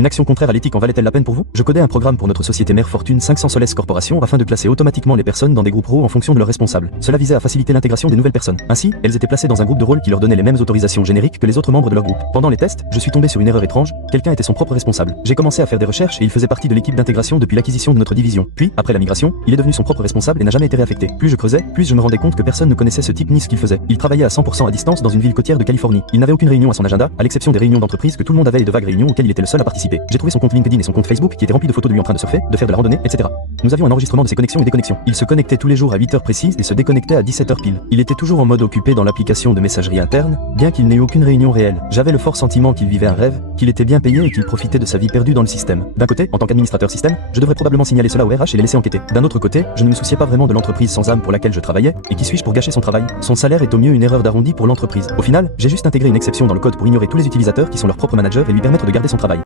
Une action contraire à l'éthique en valait-elle la peine pour vous? Je codais un programme pour notre société mère Fortune 500 Soles Corporation afin de classer automatiquement les personnes dans des groupes rôles en fonction de leurs responsables. Cela visait à faciliter l'intégration des nouvelles personnes. Ainsi, elles étaient placées dans un groupe de rôle qui leur donnait les mêmes autorisations génériques que les autres membres de leur groupe. Pendant les tests, je suis tombé sur une erreur étrange, quelqu'un était son propre responsable. J'ai commencé à faire des recherches et il faisait partie de l'équipe d'intégration depuis l'acquisition de notre division. Puis, après la migration, il est devenu son propre responsable et n'a jamais été réaffecté. Plus je creusais, plus je me rendais compte que personne ne connaissait ce type ni ce qu'il faisait. Il travaillait à 100% à distance dans une ville côtière de Californie. Il n'avait aucune réunion à son agenda, à l'exception des réunions d'entreprise que tout le monde avait et de vagues réunions auxquelles il était le seul à participer. J'ai trouvé son compte LinkedIn et son compte Facebook qui étaient remplis de photos de lui en train de surfer, de faire de la randonnée, etc. Nous avions un enregistrement de ses connexions et déconnexions. Il se connectait tous les jours à 8 heures précises et se déconnectait à 17 heures pile. Il était toujours en mode occupé dans l'application de messagerie interne, bien qu'il n'ait eu aucune réunion réelle. J'avais le fort sentiment qu'il vivait un rêve, qu'il était bien payé et qu'il profitait de sa vie perdue dans le système. D'un côté, en tant qu'administrateur système, je devrais probablement signaler cela au RH et les laisser enquêter. D'un autre côté, je ne me souciais pas vraiment de l'entreprise sans âme pour laquelle je travaillais, et qui suis-je pour gâcher son travail? Son salaire est au mieux une erreur d'arrondi pour l'entreprise. Au final, j'ai juste intégré une exception dans le code pour ignorer tous les utilisateurs qui sont leurs propres managers et lui permettre de garder son travail.